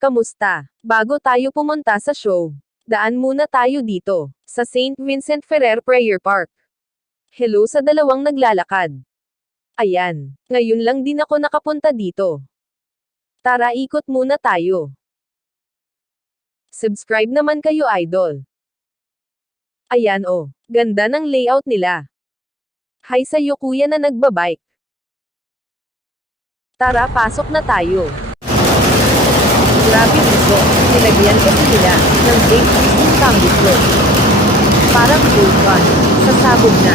Kamusta? Bago tayo pumunta sa show, daan muna tayo dito, sa St. Vincent Ferrer Prayer Park. Hello sa dalawang naglalakad. Ayan, ngayon lang din ako nakapunta dito. Tara ikot muna tayo. Subscribe naman kayo idol. Ayan oh, ganda ng layout nila. Hi sa'yo kuya na nagbabike. Tara pasok na tayo. Grabe dito, nilagyan kasi nila ng St. Vincent Cambio. Parang gold one, sasabog na.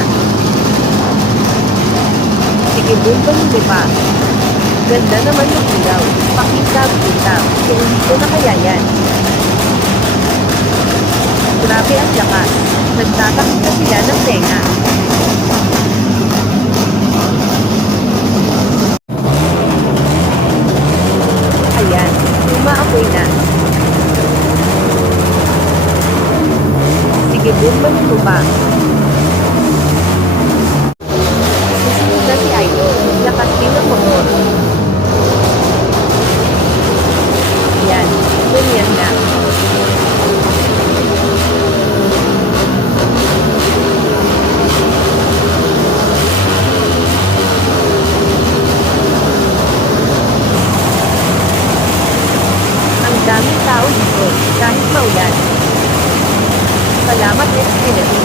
Sige bumban hindi pa. Ganda naman yung ilaw, pakita, kung dito na kaya yan. Grabe ang lakas, nagtatakot na sila ng tenga. Ayan, umaapoy na. Sige bumban mo pa. Susunod na si Idol, lakas din ang motor. Yan, ganyan na. Ang daming tao dito, kahit maulan. Salamat Xfinity.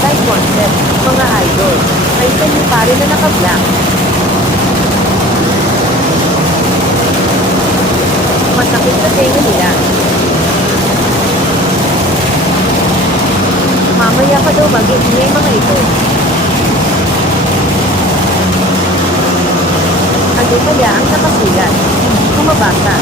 Type concept, mga idol, ay sa'yo pare na naka-black. Masakit na tenga nila. Mamaya pa daw mag-ingay mga ito. Ano kaya ang nakasulat? Hindi ko mabasa.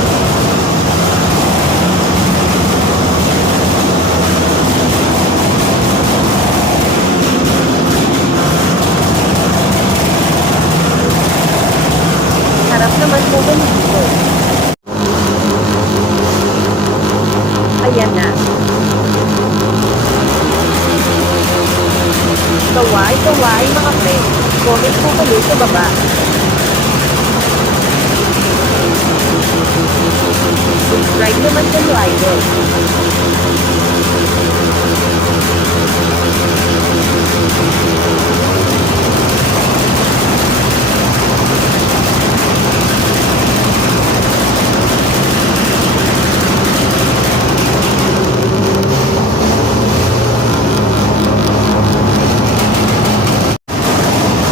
Harap naman po ganito. Ayan na. Kawai mga pre. Comment po kayo sa baba. Subscribe naman kayo idol.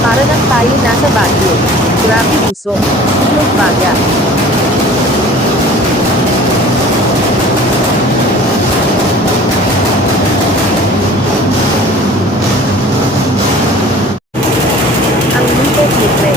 Para lang tayo nasa Baguio. Grabe buso. Ilog baga. Ang libre.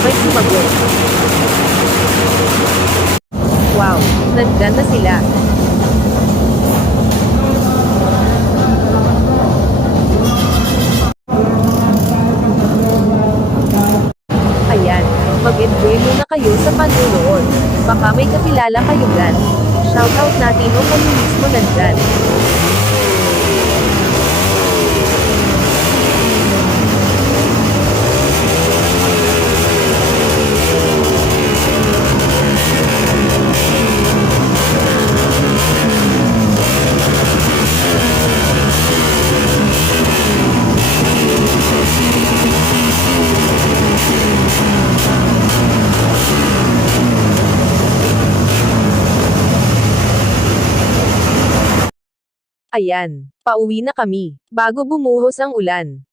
May sumagot. Wow, nandyan na sila. Ayan, mag-enjoy muna kayo sa panunood. Baka may kakilala kayo dyan. Shoutout natin o kami mismo nandyan. Ayan, pauwi na kami, bago bumuhos ang ulan.